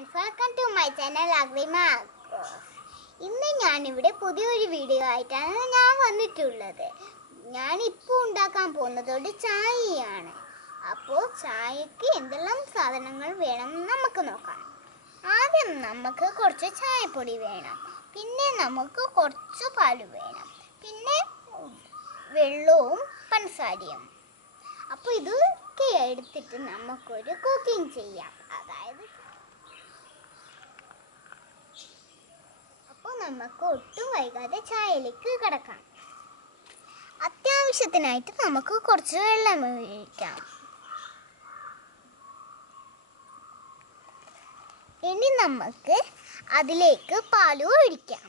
Friends welcome to my channel Agrima ഇന്ന് ഞാനിവിടെ പുതിയൊരു വീഡിയോ ആയിട്ടാണ് ഞാൻ വന്നിട്ടുള്ളത്. ഞാൻ ഇപ്പോൾ ഉണ്ടാക്കാൻ പോകുന്നത് ചായയാണ്. അപ്പോൾ ചായക്ക് എന്തെല്ലാം സാധനങ്ങൾ വേണം നമുക്ക് നോക്കാം. ആദ്യം നമുക്ക് കുറച്ച് ചായപ്പൊടി വേണം. പിന്നെ നമുക്ക് കുറച്ച് പാൽ വേണം. പിന്നെ വെള്ളവും പഞ്ചസാരയും. അപ്പോൾ ഇതൊക്കെ എടുത്തിട്ട് നമുക്കൊരു കുക്കിംഗ് ചെയ്യാം. അതായത് നമുക്ക് ഒട്ടും വൈകാതെ ചായയിലേക്ക് കിടക്കാം. അത്യാവശ്യത്തിനായിട്ട് നമുക്ക് കുറച്ച് വെള്ളം ഒഴിക്കാം. ഇനി നമുക്ക് അതിലേക്ക് പാൽ ഒഴിക്കാം.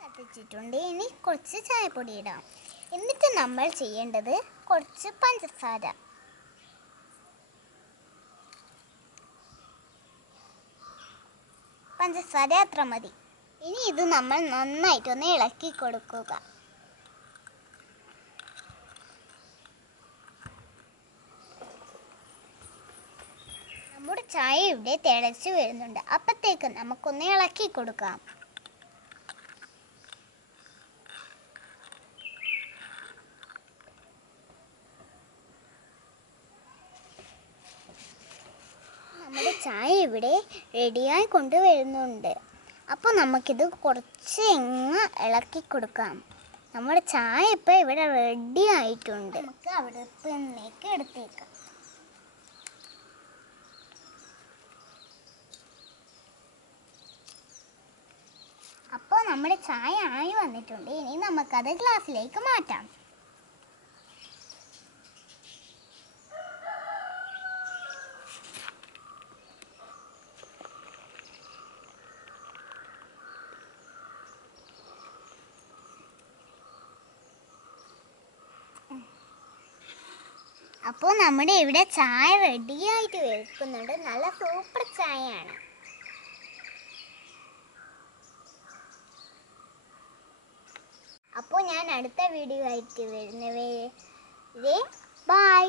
കത്തിച്ചിട്ടുണ്ട്. ഇനി കുറച്ച് ചായപ്പൊടി ഇടാം. എന്നിട്ട് നമ്മൾ ചെയ്യേണ്ടത് കുറച്ച് പഞ്ചസാര. പഞ്ചസാര അത്ര മതി. ഇനി ഇത് നമ്മൾ നന്നായിട്ടൊന്ന് ഇളക്കി കൊടുക്കുക. നമ്മുടെ ചായ ഇവിടെ തിളച്ച് വരുന്നുണ്ട്. അപ്പത്തേക്ക് നമുക്കൊന്ന് ഇളക്കി കൊടുക്കാം നമ്മുടെ ചായ ഇവിടെ റെഡിയായി കൊണ്ടുവരുന്നുണ്ട്. അപ്പോൾ നമുക്കിത് കുറച്ച് എങ്ങ് ഇളക്കി കൊടുക്കാം. നമ്മുടെ ചായ ഇപ്പോൾ ഇവിടെ റെഡി ആയിട്ടുണ്ട്. നമുക്ക് അവിടെ നിന്നേക്ക് എടുത്തേക്കാം. അപ്പോൾ നമ്മുടെ ചായ ആയി വന്നിട്ടുണ്ട്. ഇനി നമുക്കത് ഗ്ലാസ്സിലേക്ക് മാറ്റാം. അപ്പോൾ നമ്മുടെ ഇവിടെ ചായ റെഡിയായിട്ട് വെക്കുന്നുണ്ട്. നല്ല സൂപ്പർ ചായയാണ്. അപ്പോൾ ഞാൻ അടുത്ത വീഡിയോ ആയിട്ട് വരുന്നവരെ ബൈ